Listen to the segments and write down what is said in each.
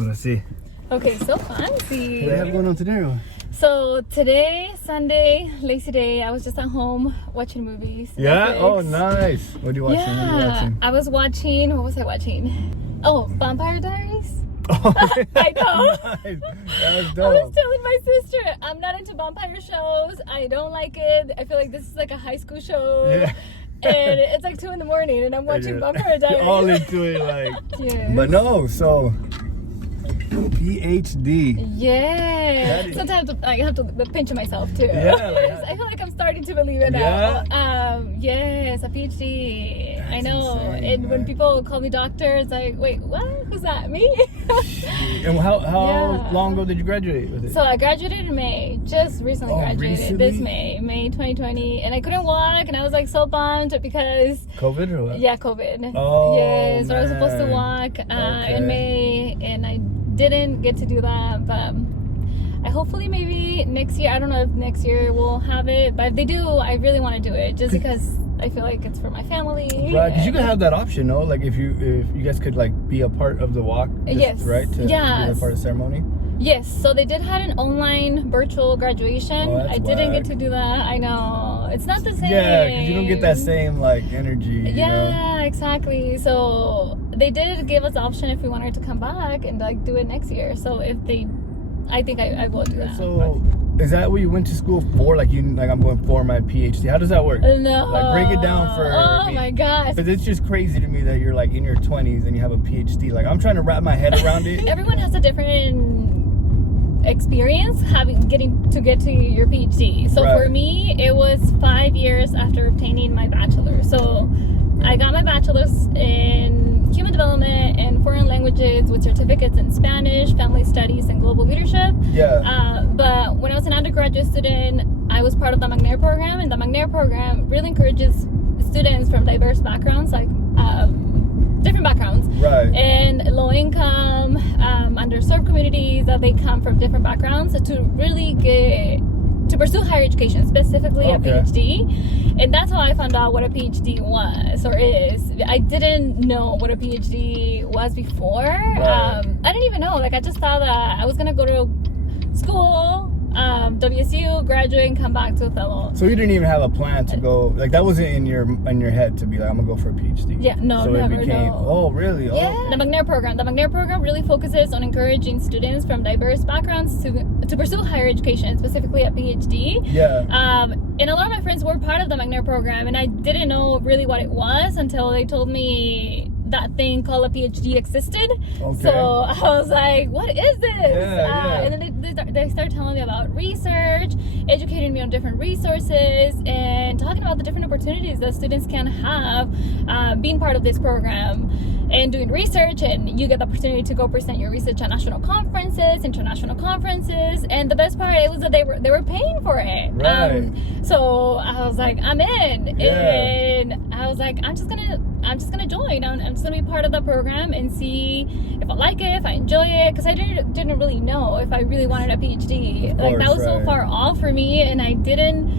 Ahora sí. Okay, so fancy. What do you have going on today? So today, Sunday, lazy day. I was just at home watching movies. Yeah? Netflix. Oh, nice. What are you watching? Yeah, What are you watching? I was watching. What was I watching? Oh, Vampire Diaries. Oh, I know. Nice. That was I dope. was telling my sister, I'm not into vampire shows. I don't like it. I feel like this is like a high school show. Yeah. And it's like 2 a.m. and I'm watching Yeah. Vampire Diaries. All into it, like. Yes. But no, so PhD. Yeah. That is- Sometimes I have to pinch myself too. Yeah, like- I feel like I'm starting to believe it now. Yes, a PhD. I That's know. insane, And when man. people call me doctor, it's like, wait, what? Who's that? Me? And how Yeah. long ago did you graduate with it? So I graduated in May. Just recently Oh, graduated. recently? This May 2020. And I couldn't walk, and I was like so bummed because COVID or what? yeah, COVID. Oh, yes, so I was supposed to man. walk Okay. in May, and I didn't get to do that. But I hopefully maybe next year. I don't know if next year we'll have it, but if they do, I really want to do it just because I feel like it's for my family. Right, because you could have that option, no? Like if you guys could like be a part of the walk, just, Yes. right? To be Yes. a part of the ceremony. Yes, so they did have an online virtual graduation. Oh, that's I didn't whack. get to do that. I know it's not the same. Yeah, because you don't get that same like energy. You know? Yeah, exactly. So they did give us the option if we wanted to come back and like do it next year. So if they, I think I will do that. So is that what you went to school for? Like I'm going for my PhD. How does that work? No. Like break it down for Oh me. my gosh. Because it's just crazy to me that you're like in your 20s and you have a PhD. Like I'm trying to wrap my head around it. Everyone has a different experience getting to your PhD. So Right. for me, it was 5 years after obtaining my bachelor's. So I got my bachelor's in human development and foreign languages with certificates in Spanish, family studies, and global leadership. Yeah. But when I was an undergraduate student, I was part of the McNair program, and the McNair program really encourages students from diverse backgrounds, like different backgrounds, Right. and low income, underserved communities that they come from different backgrounds to really to pursue higher education, specifically a Okay. PhD. And that's how I found out what a PhD was or is. I didn't know what a PhD was before. Right. I didn't even know. Like I just thought that I was gonna go to school, WSU, graduate, and come back to Othello. So you didn't even have a plan to go, like that wasn't in your head to be like, I'm gonna go for a PhD. Yeah, no, so never, it became, no. oh really? Yeah, Oh. the McNair program. The McNair program really focuses on encouraging students from diverse backgrounds to pursue higher education, specifically a PhD. Yeah. And a lot of my friends were part of the McNair program, and I didn't know really what it was until they told me that thing called a PhD existed. Okay. So I was like, what is this? Yeah. And then they started telling me about research, educating me on different resources, and talking about the different opportunities that students can have being part of this program and doing research. And you get the opportunity to go present your research at national conferences, international conferences, and the best part it was that they were paying for it. Right. So I was like, I'm in. Yeah. And I was like, I'm just gonna join. I'm just gonna be part of the program and see if I like it, if I enjoy it, because I didn't really know if I really wanted a PhD. Like that was so right. far off for me, and I didn't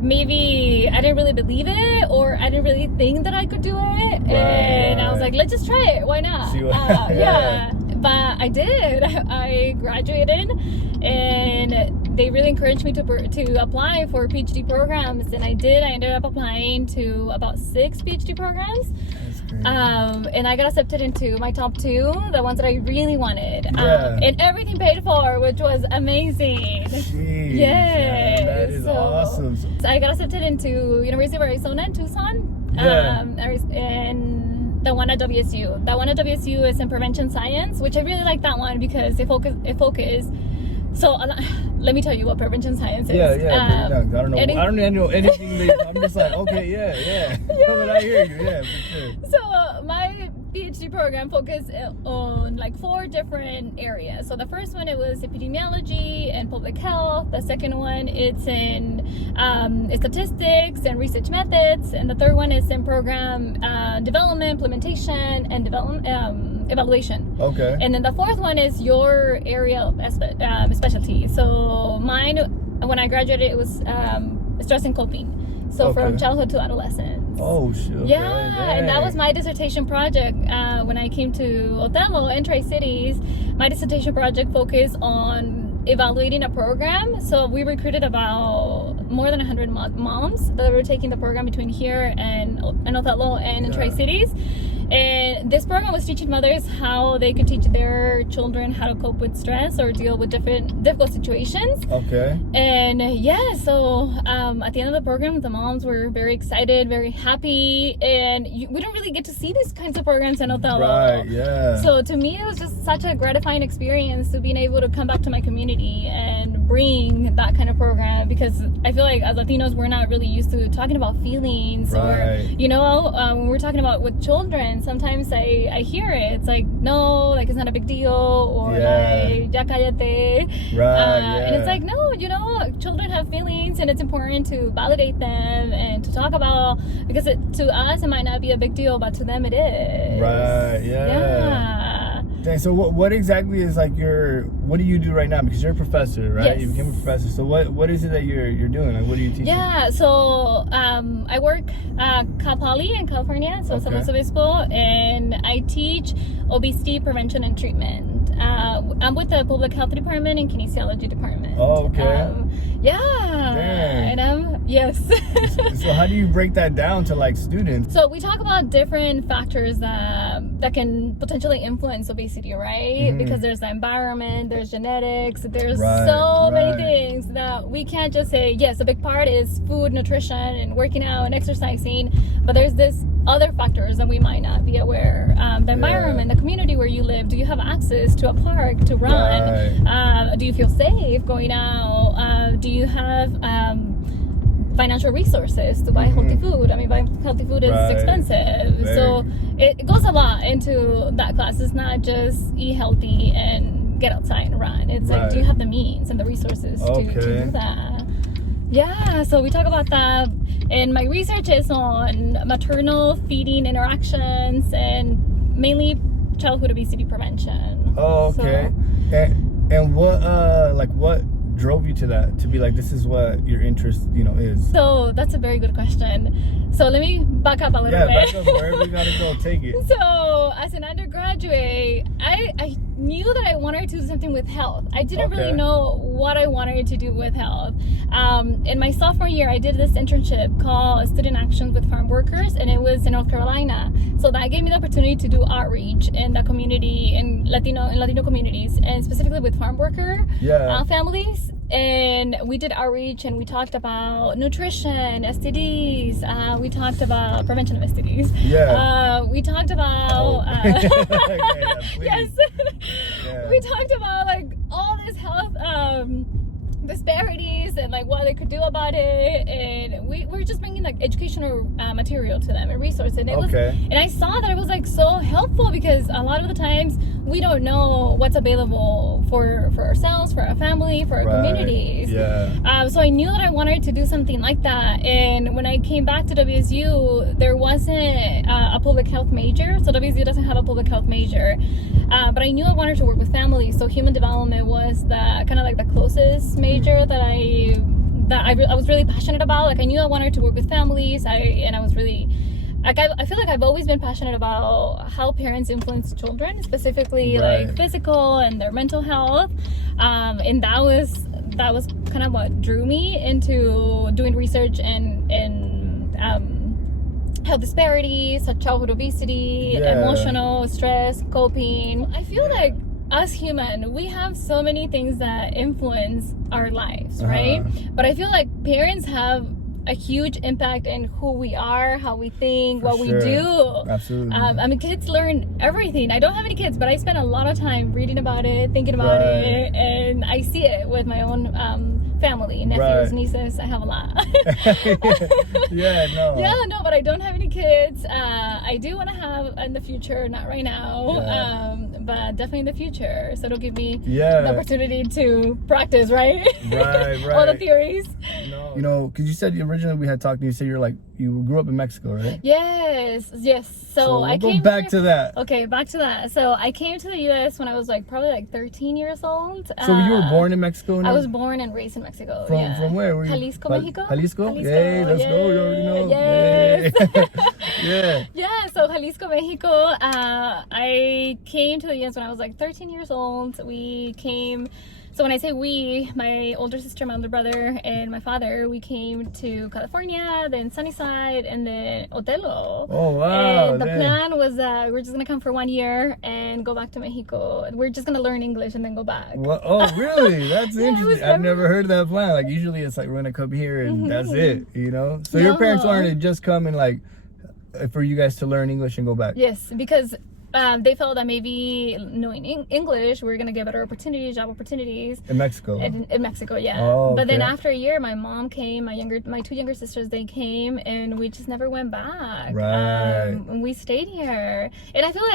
really believe it, or I didn't really think that I could do it. And I was like, let's just try it. Why not? See what- yeah. But I did. I graduated, and they really encouraged me to apply for PhD programs, and I did. I ended up applying to about 6 PhD programs. That's great. And I got accepted into my top 2, the ones that I really wanted. Yeah. And everything paid for, which was amazing. Jeez, Yes. man, that is awesome. So I got accepted into University of Arizona in Tucson. Yeah. And the one at WSU. That one at WSU is in prevention science, which I really like that one because it focus. So let me tell you what prevention science is. Yeah, yeah. I don't know. any- I don't know anything. I'm just like, okay, yeah. But I hear you, yeah, for sure. So my PhD program focused on like 4 different areas. So the first one, it was epidemiology and public health. The second one, it's in statistics and research methods. And the third one is in program development, implementation, and evaluation. Okay. And then the fourth one is your area of specialty. So mine, when I graduated, it was stress and coping. So from Okay. childhood to adolescence. Oh, shit. Yeah, and that was my dissertation project. When I came to Othello and Tri-Cities, my dissertation project focused on evaluating a program. So we recruited about more than 100 moms that were taking the program between here and Othello and in Tri-Cities. And this program was teaching mothers how they could teach their children how to cope with stress or deal with difficult situations. Okay. And yeah, so at the end of the program, the moms were very excited, very happy, and we don't really get to see these kinds of programs in Othello. Right, yeah. So to me, it was just such a gratifying experience to being able to come back to my community and bring that kind of program, because I feel like as Latinos, we're not really used to talking about feelings, or, you know, when we're talking about with children, sometimes I hear it. It's like, no, like it's not a big deal, or like, ya cállate. Right, and it's like, no, you know, children have feelings, and it's important to validate them and to talk about, because to us it might not be a big deal, but to them it is. Right, yeah. Dang, so what exactly is like what do you do right now? Because you're a professor, right? Yes. You became a professor. So what is it that you're doing? Like, what do you teach? Yeah, so I work at Cal Poly in California, so San Luis Obispo, and I teach obesity prevention and treatment. I'm with the public health department and kinesiology department. Oh, okay. Yeah. Dang. And yes. So how do you break that down to like students? So we talk about different factors that can potentially influence obesity, right? Because there's the environment, there's genetics, there's so many things that we can't just say, yes, a big part is food, nutrition, and working out and exercising, but there's this other factors that we might not be aware. The environment, the community where you live. Do you have access to a park to run? Do you feel safe going out? Do you have financial resources to buy healthy food? I mean, buying healthy food is expensive. So it goes a lot into that class. It's not just eat healthy and get outside and run. It's like, do you have the means and the resources to do that? Yeah, so we talk about that. And my research is on maternal feeding interactions and mainly childhood obesity prevention. Oh, okay. So, and what drove you to that, to be like, this is what your interest, you know, is? So that's a very good question. So let me back up a little bit. Yeah, back up wherever you gotta go, take it. So as an undergraduate, I knew that I wanted to do something with health. I didn't really know what I wanted to do with health. In my sophomore year, I did this internship called Student Actions with Farm Workers, and it was in North Carolina. So that gave me the opportunity to do outreach in the community, in Latino communities, and specifically with farm worker families. And we did outreach, and we talked about nutrition, STDs. We talked about prevention of STDs. We talked about we talked about like all this health disparities and like what they could do about it, and we're just bringing like educational material to them and resources. And it was, and I saw that it was like so helpful, because a lot of the times we don't know what's available for ourselves, for our family, for our communities. So I knew that I wanted to do something like that. And when I came back to WSU, there wasn't a public health major. So WSU doesn't have a public health major, but I knew I wanted to work with families. So human development was the kind of like the closest major that I was really passionate about. Like I knew I wanted to work with families. I was really like, I feel like I've always been passionate about how parents influence children, specifically like physical and their mental health. And that was kind of what drew me into doing research in health disparities, childhood obesity, emotional stress, coping. I feel like as human, we have so many things that influence our lives, right? But I feel like parents have a huge impact in who we are, how we think, what we do. Absolutely. I mean, kids learn everything. I don't have any kids, but I spend a lot of time reading about it, thinking about it, and I see it with my own family, nephews, nieces. I have a lot. But I don't have any kids. I do want to have in the future, not right now, but definitely in the future. So it'll give me the opportunity to practice, all the theories. You know, because you said originally we had talked, and you said you're like, you grew up in Mexico, right? Yes. So we'll I go came back to that. Okay, back to that. So I came to the U.S. when I was like probably like 13 years old. So you were born in Mexico? I was born and raised in Mexico. From where were you? Jalisco, Mexico. Jalisco? Yay, let's go. You already know. Yes. Yeah. Yeah, so Jalisco, Mexico. I came to the U.S. when I was like 13 years old. We came. So when I say we, my older sister, my older brother, and my father, we came to California, then Sunnyside, and then Otelo. Oh, wow. And the plan was that we're just going to come for 1 year and go back to Mexico. We're just going to learn English and then go back. What? Oh, really? That's interesting. I've never heard of that plan. Like, usually it's like, we're going to come here and that's it, you know? So your parents wanted to just come and like, for you guys to learn English and go back? Yes, because they felt that maybe knowing English, we're gonna get better opportunities, job opportunities in Mexico. In Mexico, yeah. Oh, okay. But then after a year, my mom came, my two younger sisters, they came, and we just never went back. Right. We stayed here, and I feel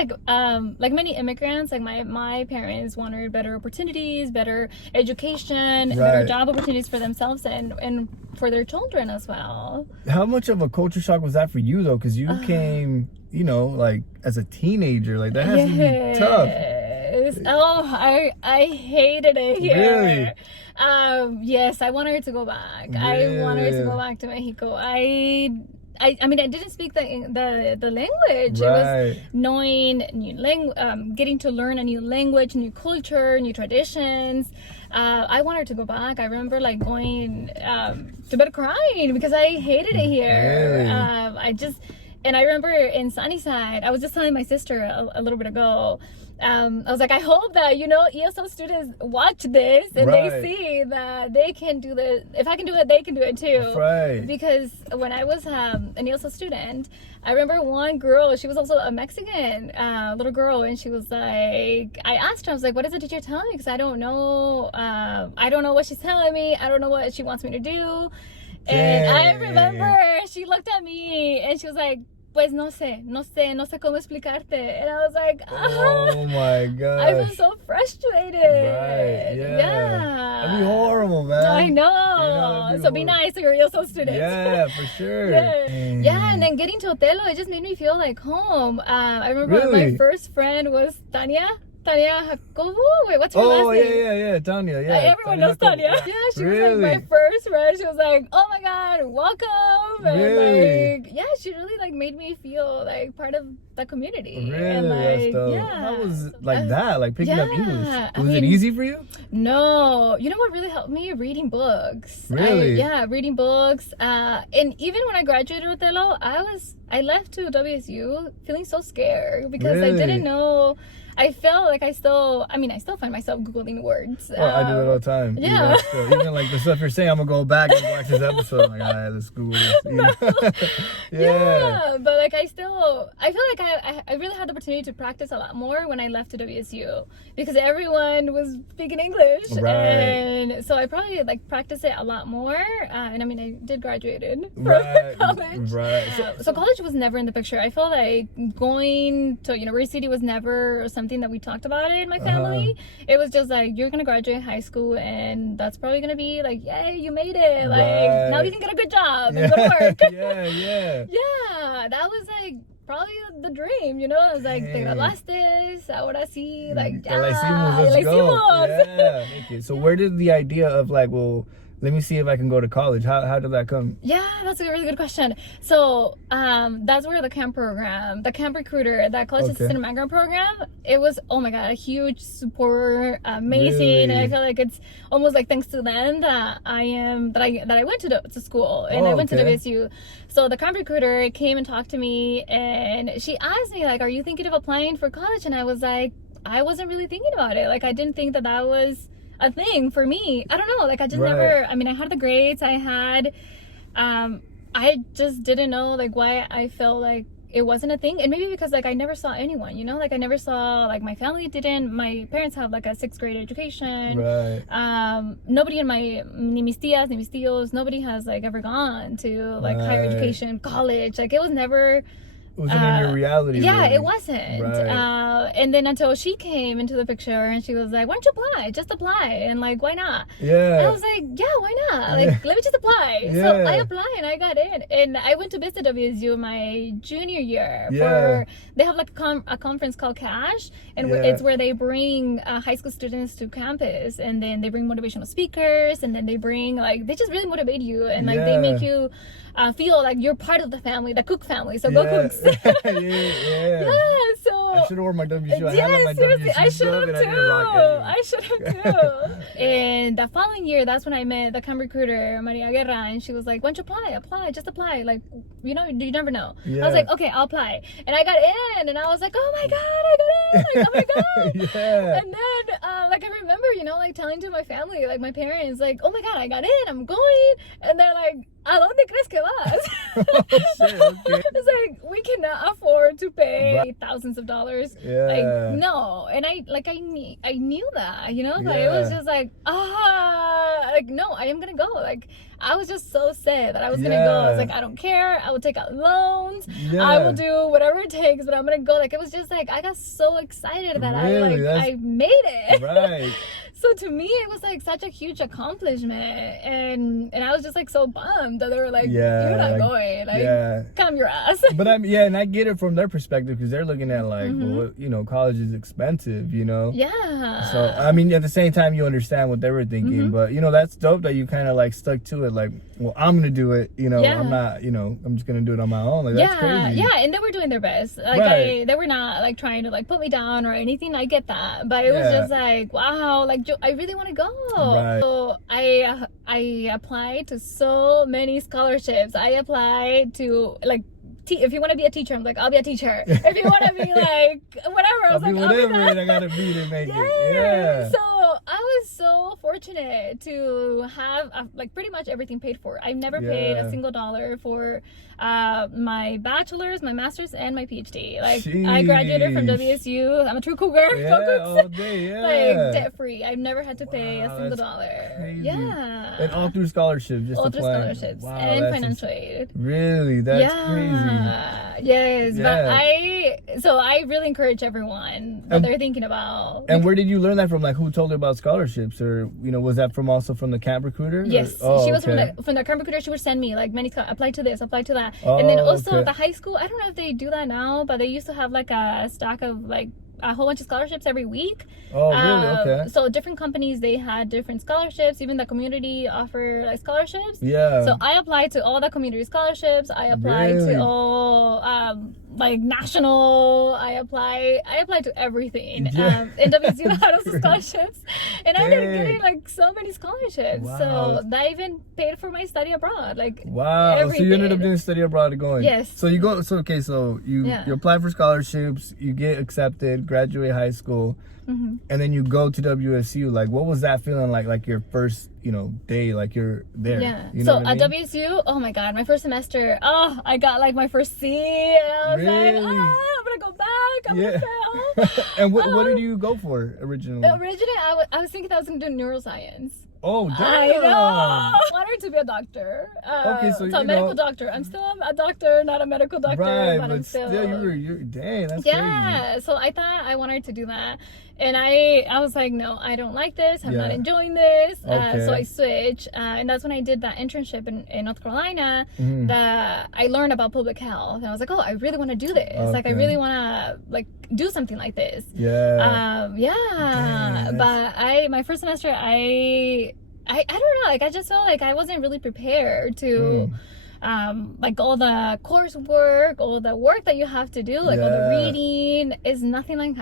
like many immigrants, like my parents wanted better opportunities, better education, better job opportunities for themselves and for their children as well. How much of a culture shock was that for you though? Because you came, you know, like as a teenager, like that has to be tough. Oh, I hated it here. Really? Yes, I wanted to go back. Really? I wanted to go back to Mexico. I mean, I didn't speak the language. It was knowing new getting to learn a new language, new culture, new traditions. I wanted to go back. I remember like going to bed crying because I hated it here. Really? And I remember in Sunnyside, I was just telling my sister a little bit ago, I was like, I hope that, you know, ESL students watch this and they see that they can do this. If I can do it, they can do it too. Right. Because when I was an ESL student, I remember one girl, she was also a Mexican little girl, and she was like, I asked her, I was like, what is the teacher telling me? Because I don't know what she's telling me. I don't know what she wants me to do. And I remember she looked at me and she was like, pues no sé cómo explicarte. And I was like, oh my god. I was so frustrated. Right, yeah. That'd be horrible, man. I know. So be nice to your ESL students. Yeah, for sure. Yeah, and then getting to Otelo, it just made me feel like home. I remember my first friend was Tanya Jacobo. Wait, what's her last name? Yeah, Tanya. Yeah, everyone knows Tanya. Yeah, she was like my first friend. She was like, "Oh my god, welcome!" And like, yeah, she really like made me feel like part of the community. Really, and like, How was like that? Like picking up English. Was it easy for you? No, you know what really helped me? Reading books. Really? Reading books. And even when I graduated with Otelo, I left to WSU feeling so scared because I didn't know. I felt like I still find myself Googling words. Oh, I do it all the time. Yeah. Even like the stuff you're saying, I'm going to go back and watch this episode. I'm like, all right, let's Google this. Yeah, but like I feel like I really had the opportunity to practice a lot more when I left to WSU because everyone was speaking English. And so I probably like practiced it a lot more. And I mean, I did graduated from college. So college was never in the picture. I feel like going to university was never something that we talked about it in my family. It was just like, you're gonna graduate high school and that's probably gonna be like, yay, you made it, like now you can get a good job and go to work. Yeah, that was like probably the dream, you know. I was like, te graduaste, ahora sí, like, let's go. Yeah. So where did the idea of like, well, let me see if I can go to college. How did that come? Yeah, that's a really good question. So that's where the camp program, the camp recruiter, that college assistant migrant program, it was, oh my god, a huge support, amazing. Really? And I feel like it's almost like thanks to them that I went to school and I went to WSU. So the camp recruiter came and talked to me and she asked me like, are you thinking of applying for college? And I was like, I wasn't really thinking about it. Like I didn't think that was a thing for me. I don't know, like I just never, I mean, I had the grades I had, I just didn't know like why I felt like it wasn't a thing. And maybe because like I never saw anyone, you know, like I never saw, like my family didn't, my parents have like a 6th grade education. Nobody in my, ni mis tías, ni mis tíos, nobody has like ever gone to like higher education, college. Like it was never wasn't in your reality. Yeah, really. it wasn't. Right. And then until she came into the picture and she was like, why don't you apply? Just apply. And like, why not? Yeah. And I was like, yeah, why not? Like, let me just apply. Yeah. So I applied and I got in. And I went to visit WSU my junior year. Yeah. They have like a conference called CASH. And Yeah. it's where they bring high school students to campus. And then they bring motivational speakers. And then they bring like, they just really motivate you. And like, they make you feel like you're part of the family, the Cook family. So go Cooks. Yeah. So I should have worn my WSU. yeah, seriously, I should have and I didn't rock too. it. I should have too. And the following year, that's when I met the camp recruiter, Maria Guerra, and she was like, "Why don't you apply? Just apply. Like, you know, you never know." Yeah. I was like, "Okay, I'll apply," and I got in, and I was like, "Oh my god, I got in! Like, oh my god!" Yeah. And then, like, I remember, you know, like telling to my family, like my parents, like, "Oh my god, I got in! I'm going!" And they're like, "¿A dónde crees que vas?" Oh, shit, okay. It's like, we cannot afford to pay thousands of dollars. Yeah. Like, no. And I knew that, you know, like, it was just like, like, no, I am gonna go. Like, I was just so sad that I was gonna go. I was like, I don't care. I will take out loans. Yeah. I will do whatever it takes, but I'm gonna go. Like, it was just like, I got so excited that Really? I made it. Right. So to me, it was like such a huge accomplishment, and I was just like so bummed that they were like, Yeah, "You're not like, going, like, yeah. calm your ass." But and I get it from their perspective because they're looking at like, well, you know, college is expensive, you know. Yeah. So I mean, at the same time, you understand what they were thinking, but you know, that's dope that you kind of like stuck to it. Like, well, I'm gonna do it. You know, I'm not. You know, I'm just gonna do it on my own. Like, that's crazy. Yeah, and they were doing their best. Like, Right. they were not like trying to like put me down or anything. I get that, but it was just like, wow, like I really want to go. Right. So I applied to so many scholarships. I applied to like. If you want to be a teacher, I'm like, I'll be a teacher. If you want to be like whatever, I was I'll be like, whatever, and I gotta be to make it. Yeah. So I was so fortunate to have like pretty much everything paid for. I've never paid a single dollar for my bachelor's, my master's, and my PhD. Like, I graduated from WSU. I'm a true cougar. Yeah, all day, yeah. Like, debt free. I've never had to pay a single dollar. Crazy. Yeah. And all through scholarships, just all to through plan. scholarships Wow, and that's financial aid. Really, that's crazy. Yes, Yeah. but I really encourage everyone that they're thinking about. And where did you learn that from? Like, who told you about scholarships, or you know, was that from also from the camp recruiter? Yes, or, she was from the camp recruiter. She would send me like many apply to this, apply to that, Oh, and then also okay. the high school. I don't know if they do that now, but they used to have like a stack of like a whole bunch of scholarships every week. Oh, really? Okay. So different companies, they had different scholarships. Even the community offer like scholarships. Yeah. So I applied to all the community scholarships. I applied Really? to all like national. I applied to everything. Yeah. In WSU had also scholarships, and I ended up getting like so many scholarships. Wow. So that even paid for my study abroad. Like, wow. everything. So you ended up doing study abroad going. Yes. So you go. So okay. So you apply for scholarships. You get accepted. Graduate high school. And then you go to WSU. Like, what was that feeling like? Like your first, you know, day, like you're there. Yeah. You know So what I at mean? WSU, oh my god, my first semester, I got like my first C. And I was Really? like, I'm gonna go back. I'm gonna fail. And what did you go for originally? Originally, I was thinking that I was gonna do neuroscience. Oh, damn. I know. I wanted to be a doctor. Okay, so a medical doctor. I'm still a doctor, not a medical doctor, right, but I'm still. you're dang, that's Yeah, so I thought I wanted to do that, and I was like, no, I don't like this. I'm not enjoying this. Okay. So I switched, and that's when I did that internship in North Carolina. That I learned about public health, and I was like, oh, I really want to do this. Like, I really want to like do something like this. Yeah. Dang, but my first semester, I don't know, like I just felt like I wasn't really prepared to like all the coursework, all the work that you have to do, like all the reading is nothing like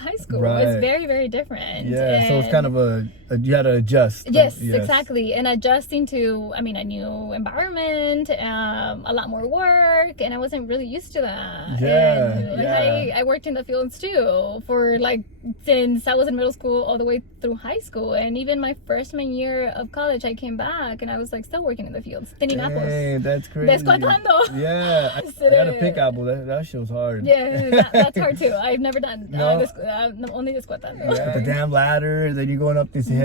high school. Right. It's very, very different. Yeah, so it's kind of you had to adjust. Yes, exactly. And adjusting to, I mean, a new environment, a lot more work, and I wasn't really used to that. Yeah, And I worked in the fields too for like since I was in middle school all the way through high school, and even my freshman year of college, I came back and I was like still working in the fields. Dang, that's crazy. Descuatando. Yeah, I got a pick apple. That shit was hard. Yeah, that's hard too. I've never done No? only descuatando. Yeah, the damn ladder. Then you're going up these hills.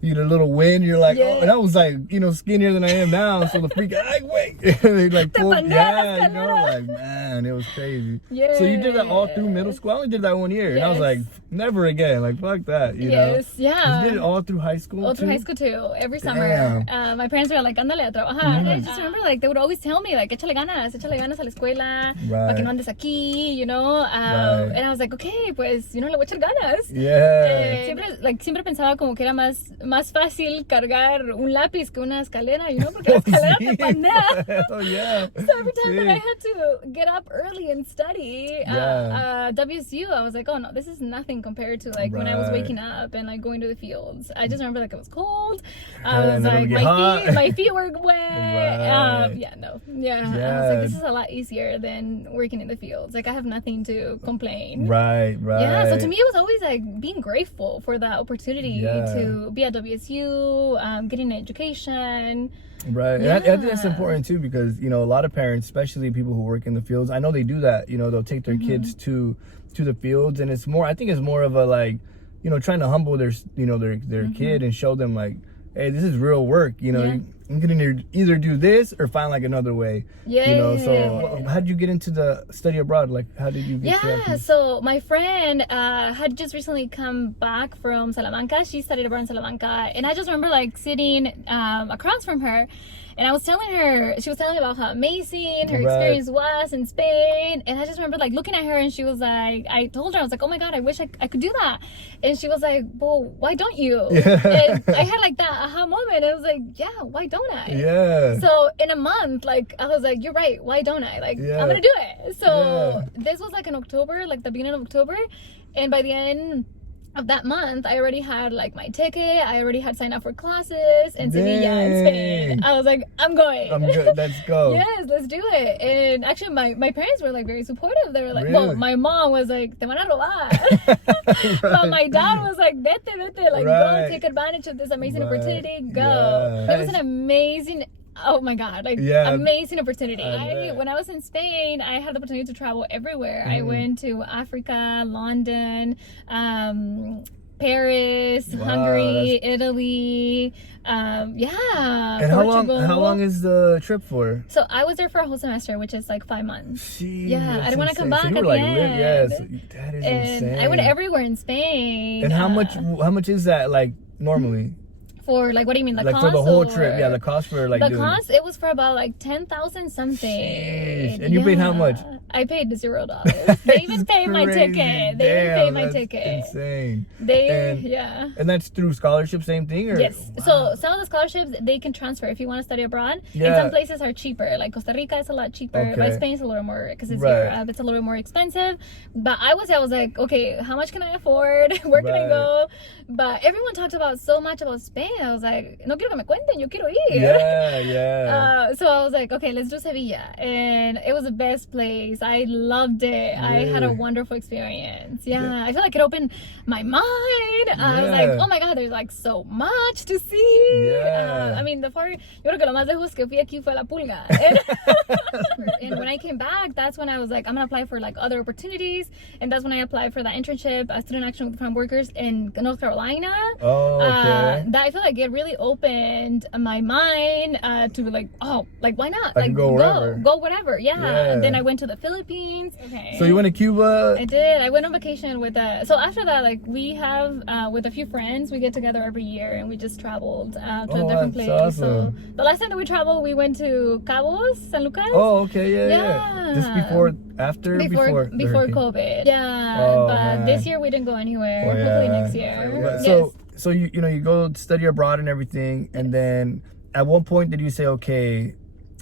you know, a little wind. You're like, Yeah. oh, and I was like, you know, skinnier than I am now. So the freak, like, wait, they like pulled, yeah, you know, like, man, it was crazy. Yeah. So you did that all through middle school? I only did that 1 year, and I was like, never again. Like, fuck that, you know? Yes, yeah. You did it all through high school. All too? through high school too, every summer. My parents were like, ándale a trabajar. I just remember like they would always tell me like, échale ganas a la escuela, para que no andes aquí, you know. And I was like, okay, pues, you know, le voy a echar ganas. Yeah. Siempre pensaba como que era más fácil cargar un lápiz que una escalera, you know, porque la escalera me pandea. Oh yeah. So every time that I had to get up early and study WSU, I was like, oh no, this is nothing compared to like when I was waking up and like going to the fields. I just remember like it was cold. I was like, my feet were wet. I was like, this is a lot easier than working in the fields. Like I have nothing to complain. Right. Yeah, so to me it was always like being grateful for that opportunity to be at WSU, getting an education. Right. Yeah. And I think that's important too, because, you know, a lot of parents, especially people who work in the fields, I know they do that. You know, they'll take their kids to the fields, and I think it's more of a like, you know, trying to humble their kid and show them like, hey, this is real work. You know, you can either do this or find like another way. Yeah. You know, so how did you get into the study abroad? Like, how did you get to that piece? So my friend had just recently come back from Salamanca. She studied abroad in Salamanca, and I just remember like sitting across from her, and I was telling her, she was telling me about how amazing her experience was in Spain, and I just remember like looking at her, and she was like, I told her, I was like, oh my god, I wish I could do that, and she was like, well, why don't you? And I had like that aha moment. I was like, yeah, why don't I? Yeah. So in a month, like I was like, you're right, why don't I? Like I'm gonna do it. So this was like in October, like the beginning of October, and by the end of that month I already had like my ticket. I already had signed up for classes in Sevilla in Spain. I was like, I'm going. I'm good. Let's go. Yes, let's do it. And actually my parents were like very supportive. They were like, well, my mom was like, te van a robar. But my dad was like, vete, like go take advantage of this amazing opportunity, go. It was an amazing, oh my god, like amazing opportunity. When I was in Spain, I had the opportunity to travel everywhere. I went to Africa, London, Paris, Hungary, Italy, And how long is the trip for? So I was there for a whole semester, which is like 5 months. Jeez, I didn't want to come back so at like, the end. that is and insane. I went everywhere in Spain. And how much is that like normally? For like, what do you mean, the like cost? for the whole trip, the cost for like the cost. It was for about like 10,000 something. Jeez. And you paid how much? I paid $0. They even paid my ticket. They even paid my ticket. Insane. And that's through scholarship, same thing, or? Yes. Wow. So some of the scholarships they can transfer if you want to study abroad. And some places are cheaper. Like Costa Rica is a lot cheaper, but Spain's a little more, because it's Europe. It's a little more expensive. But I was like, okay, how much can I afford? Where can I go? But everyone talked about so much about Spain. I was like, no quiero que me cuenten, yo quiero ir. So I was like, okay, let's do Sevilla. And it was the best place. I loved it. I had a wonderful experience. I feel like it opened my mind. I was like, oh my god, there's like so much to see. I mean, yo creo que lo más lejos que fui aquí fue La Pulga. And when I came back, that's when I was like, I'm gonna apply for like other opportunities. And that's when I applied for that internship as student action with farm workers in North Carolina. That I feel like it really opened my mind to like, oh, like why not? Like go whatever. And then I went to the Philippines. So you went to Cuba? I did. I went on vacation with so after that, like we have with a few friends, we get together every year and we just traveled to a different place. Awesome. So the last time that we traveled, we went to Cabos, San Lucas. Oh, okay, yeah. Just before COVID. But this year we didn't go anywhere. Hopefully next year. So you go study abroad and everything, and then at one point did you say, okay,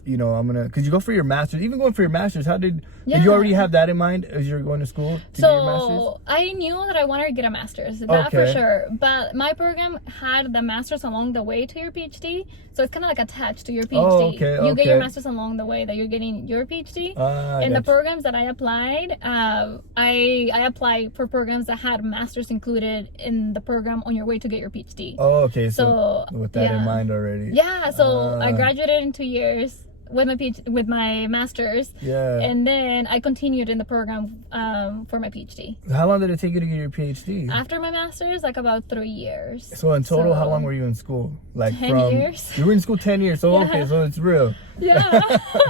you know, I'm gonna, because you go for your master's, even going for your master's, how did you already have that in mind as you're going to school to get your master's? I knew that I wanted to get a master's, that for sure, but my program had the master's along the way to your PhD, so it's kind of like attached to your PhD. You get your master's along the way that you're getting your PhD. And the programs that I applied, I applied for programs that had master's included in the program on your way to get your PhD. So with that in mind already. So I graduated in 2 years. with my master's. Yeah. And then I continued in the program for my PhD. How long did it take you to get your PhD? After my master's, like about 3 years. So in total, how long were you in school? Like 10 years. You were in school 10 years. So Yeah. okay, so it's real. Yeah.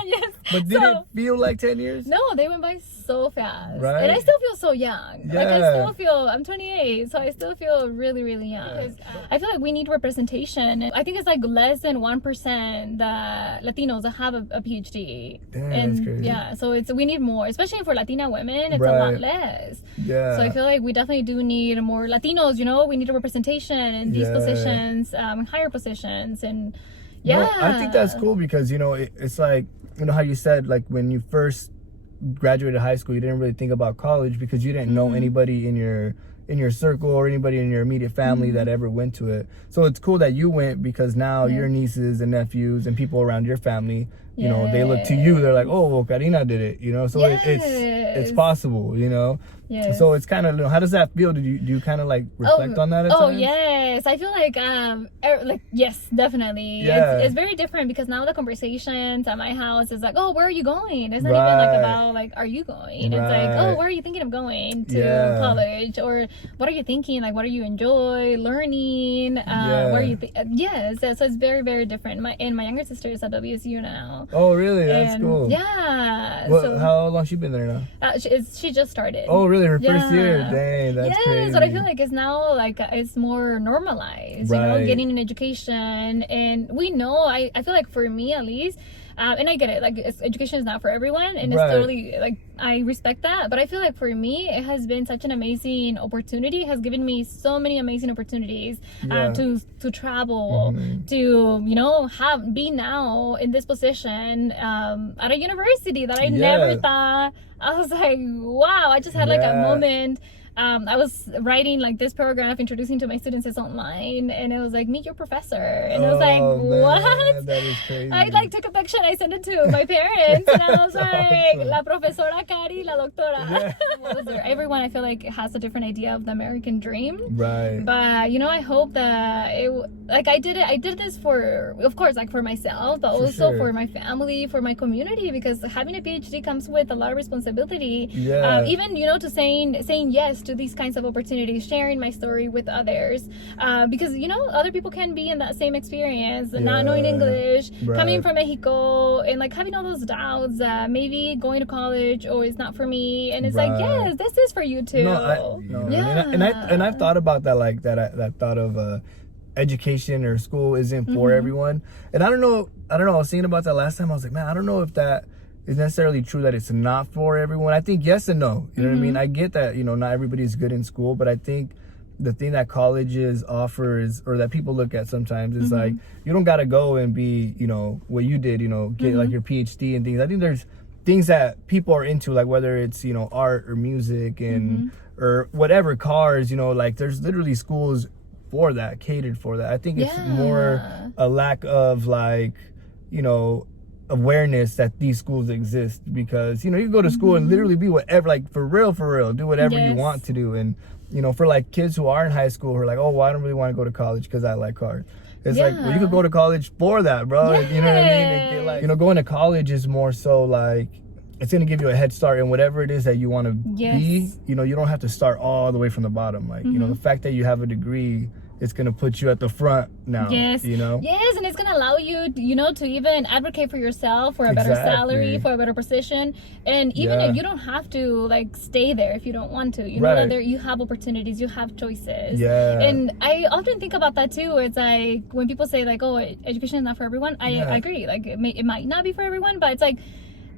Yes. But did it feel like 10 years? No, they went by so fast. Right? And I still feel so young. Yeah. Like I still feel, I'm 28, so I still feel really, really young. Because I feel like we need representation. I think it's like less than 1% that Latinos that have a PhD. Damn, and that's crazy. yeah, so we need more, especially for Latina women. It's a Right. lot less. Yeah. So I feel like we definitely do need more Latinos. We need a representation in these positions, higher positions, and yeah. No, I think that's cool because it's like how you said, like when you first graduated high school, you didn't really think about college because you didn't know anybody in your circle or anybody in your immediate family that ever went to it. So it's cool that you went because now your nieces and nephews and people around your family, they look to you. They're like, oh, well, Karina did it, so it's possible, Yes. So it's kind of, how does that feel? Do you kind of like reflect on that at times? Yes, I feel like yes, definitely. Yeah. It's very different because now the conversations at my house is like, oh, where are you going? It's not even like about like, are you going? It's like, oh, where are you thinking of going to college, or what are you thinking? Like, what do you enjoy learning? What are you yes, so it's very, very different. My younger sister is at WSU now. Oh, really? That's cool. Yeah. Well, so how long she been there now? She just started. Oh, really? Her first year? Dang, that's crazy. But I feel like it's now like it's more normalized, getting an education. And we know, I feel like for me at least, and I get it, like education is not for everyone, and it's totally like I respect that, but I feel like for me it has been such an amazing opportunity. It has given me so many amazing opportunities to travel, to be now in this position at a university that I never thought. I was like, wow, I just had like a moment. I was writing like this paragraph introducing to my students is online, and it was like, meet your professor, and I was like, what? Man, that is crazy. I like took a picture and I sent it to my parents, and I was like, la profesora Cari, la doctora. Everyone I feel like has a different idea of the American dream, right? But I hope that I did this for, of course, like for myself, but also for my family, for my community, because having a PhD comes with a lot of responsibility. Even to saying yes to these kinds of opportunities, sharing my story with others, because other people can be in that same experience, not knowing English, coming from Mexico, and like having all those doubts that maybe going to college is not for me, and it's like, yes, this is for you too. And I've thought about that, like that thought of education or school isn't for everyone. And I don't know, I was thinking about that last time. I was like, man, I don't know if that is necessarily true, that it's not for everyone. I think yes and no. You know what I mean? I get that, not everybody's good in school, but I think the thing that colleges offer is, or that people look at sometimes, is like, you don't got to go and be, what you did, get like your PhD and things. I think there's things that people are into, like whether it's, art or music and, or whatever, cars, like there's literally schools for that, catered for that. I think it's more a lack of like, awareness that these schools exist, because you can go to school and literally be whatever, like for real do whatever you want to do. And for like kids who are in high school who are like, oh, well, I don't really want to go to college because I like cars. It's like, well, you could go to college for that, bro. You know what I mean? Like, going to college is more so like, it's going to give you a head start in whatever it is that you want to be. You don't have to start all the way from the bottom. Like, the fact that you have a degree, it's going to put you at the front now. Yes, and it's going to allow you, to even advocate for yourself, for a better salary, for a better position. And even if you don't have to, like, stay there if you don't want to. You know that you have opportunities, you have choices. And I often think about that, too. It's like, when people say, like, oh, education is not for everyone, I agree. Like, it might not be for everyone, but it's like,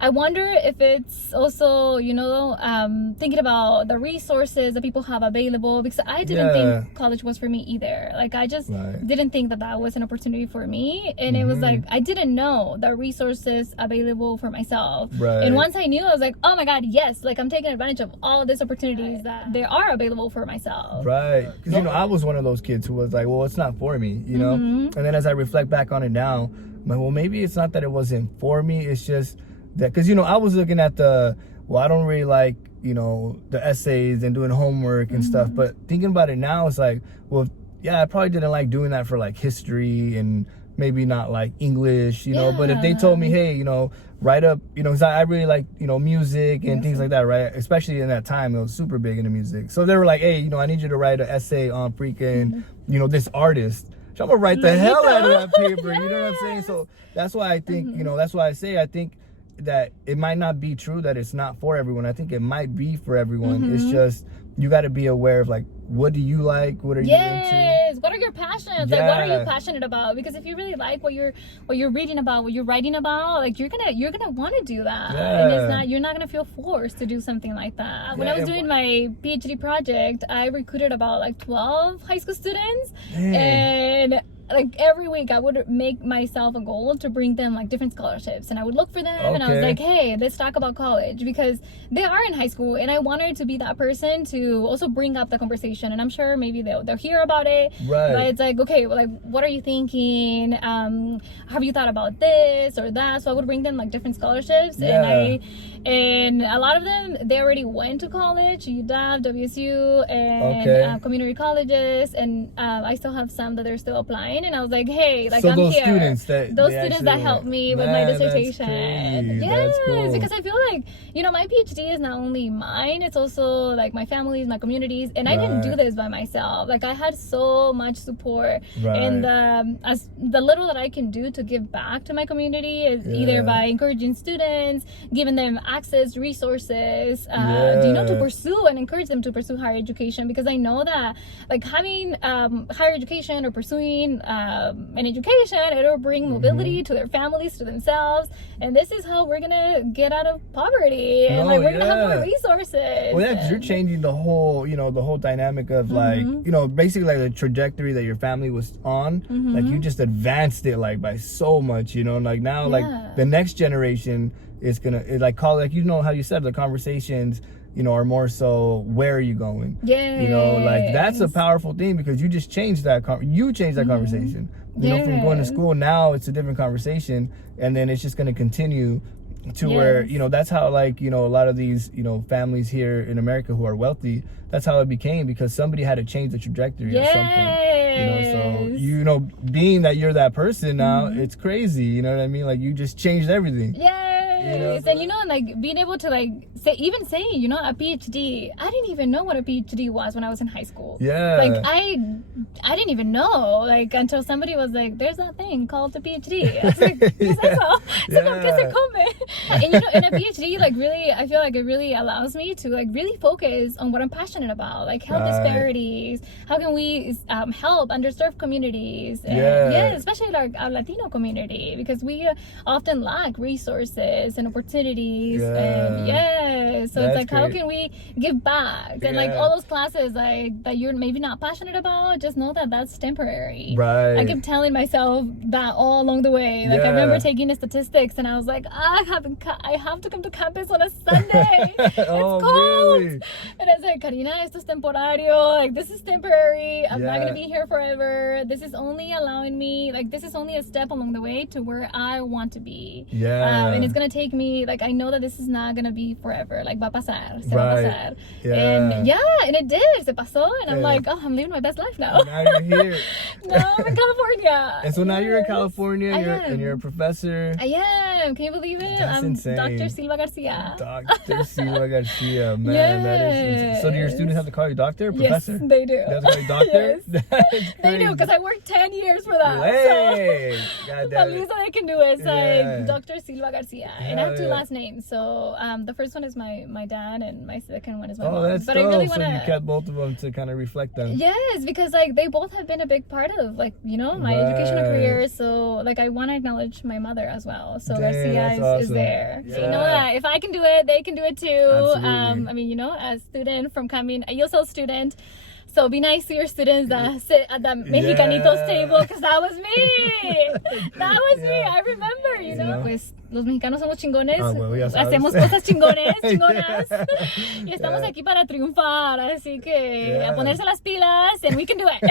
I wonder if it's also, thinking about the resources that people have available, because I didn't think college was for me either. Like, I just didn't think that was an opportunity for me. And it was like, I didn't know the resources available for myself. And once I knew, I was like, oh my God, yes, like I'm taking advantage of all of these opportunities that they are available for myself. Because, I was one of those kids who was like, well, it's not for me, And then as I reflect back on it now, I'm like, well, maybe it's not that it wasn't for me. It's just that, because I was looking at I don't really like the essays and doing homework and stuff, but thinking about it now, it's like, well, I probably didn't like doing that for like history and maybe not like English, you know, but if they told me, hey, you know, write up, you know, 'cause I really like, you know, music and things like that, right? Especially in that time, it was super big into music. So they were like, hey, you know, I need you to write an essay on freaking, you know, this artist. So I'm gonna write the hell out of that paper, you know what I'm saying? So that's why I think, you know, that's why I say, I think that it might not be true that it's not for everyone. I think it might be for everyone. It's just, you got to be aware of like, what do you like? What are you into? What are your passions? Like, what are you passionate about? Because if you really like what you're reading about, what you're writing about, like you're gonna want to do that. And you're not gonna feel forced to do something like that. When I was doing my PhD project, I recruited about like 12 high school students, and like every week I would make myself a goal to bring them like different scholarships, and I would look for them and I was like, hey, let's talk about college, because they are in high school and I wanted to be that person to also bring up the conversation. And I'm sure maybe they'll hear about it, but it's like, okay, well, like, what are you thinking? Have you thought about this or that? So I would bring them like different scholarships, and a lot of them, they already went to college, UW, WSU, and community colleges, and I still have some that they're still applying. And I was like, hey, like, so I'm here. Those students that helped me with my dissertation. Yes, cool. Because I feel like, you know, my PhD is not only mine, it's also like my family's, my communities, and I didn't do this by myself. Like, I had so much support, and as the little that I can do to give back to my community is either by encouraging students, giving them access, resources, you know, to pursue and encourage them to pursue higher education, because I know that like having higher education or pursuing an education, it'll bring mobility to their families, to themselves, and this is how we're gonna get out of poverty, and like we're gonna have more resources. Well, yeah, because you're changing the whole, you know, the whole dynamic of like, you know, basically like the trajectory that your family was on, like you just advanced it like by so much, you know, like now like the next generation is gonna like call, like, you know how you said the conversations, you know, are more so, where are you going? You know, like that's a powerful thing, because you just changed that conversation. You know, from going to school, now it's a different conversation, and then it's just going to continue to where, you know, that's how, like, you know, a lot of these, you know, families here in America who are wealthy, that's how it became, because somebody had to change the trajectory at some point. You know, so, you know, being that you're that person now, it's crazy, you know what I mean? Like, you just changed everything. You know, and you know, like being able to like say, you know, a PhD, I didn't even know what a PhD was when I was in high school. Like I didn't even know, like, until somebody was like, there's that thing called a PhD. I was like, ¿qué es eso? ¿Qué se come? And you know, in a PhD, like, really, I feel like it really allows me to like really focus on what I'm passionate about, like health disparities, how can we help underserved communities, and especially our Latino community, because we often lack resources and opportunities, and so it's like, how can we give back? And like all those classes like that you're maybe not passionate about, just know that that's temporary. I kept telling myself that all along the way. Like I remember taking the statistics, and I was like, I have to come to campus on a Sunday. It's cold. Really? And I was like, Karina, esto es temporario. Like, this is temporary. I'm not gonna be here forever. This is only allowing me, like, this is only a step along the way to where I want to be. And it's gonna take me, like, I know that this is not gonna be forever. Like, va a pasar, se va a pasar. And it did, se pasó, and I'm like, oh, I'm living my best life now. Now you're here. No, I'm in California. And so now you're in California, and you're a professor. I am. Can you believe it? That's insane. Dr. Silva Garcia. Dr. Silva Garcia, man, that is insane. So do your students have to call you doctor or professor? Yes, they do. They have to call you doctor? They do, because I worked 10 years for that. Hey! God damn it. The least that I can do is like Dr. Silva Garcia. And I have two last names. So the first one is my dad, and my second one is my mom. That's but dope. I really So you kept both of them to kind of reflect them. Yes, because like they both have been a big part of, like, you know, my educational career. So like I want to acknowledge my mother as well. So Garcia is there. So you know that if I can do it, they can do it too. I mean, you know, as student from coming, a USL student. So be nice to your students that sit at the Mexicanitos table, because that was me. That was me. I remember, you know. Pues los mexicanos somos chingones. Hacemos cosas chingonas. Y estamos aquí para triunfar. Así que a ponerse las pilas, and we can do it.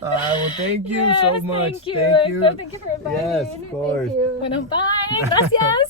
Well, thank you so much. Thank you. Thank you for inviting me. Yes, of course. Thank you. Bueno, bye. Gracias.